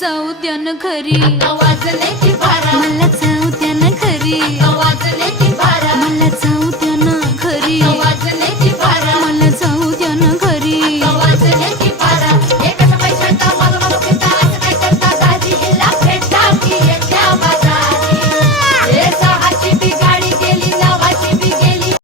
जाऊ द्या ना घरी, वाजले की बारा, मला जाऊ द्या ना घरी.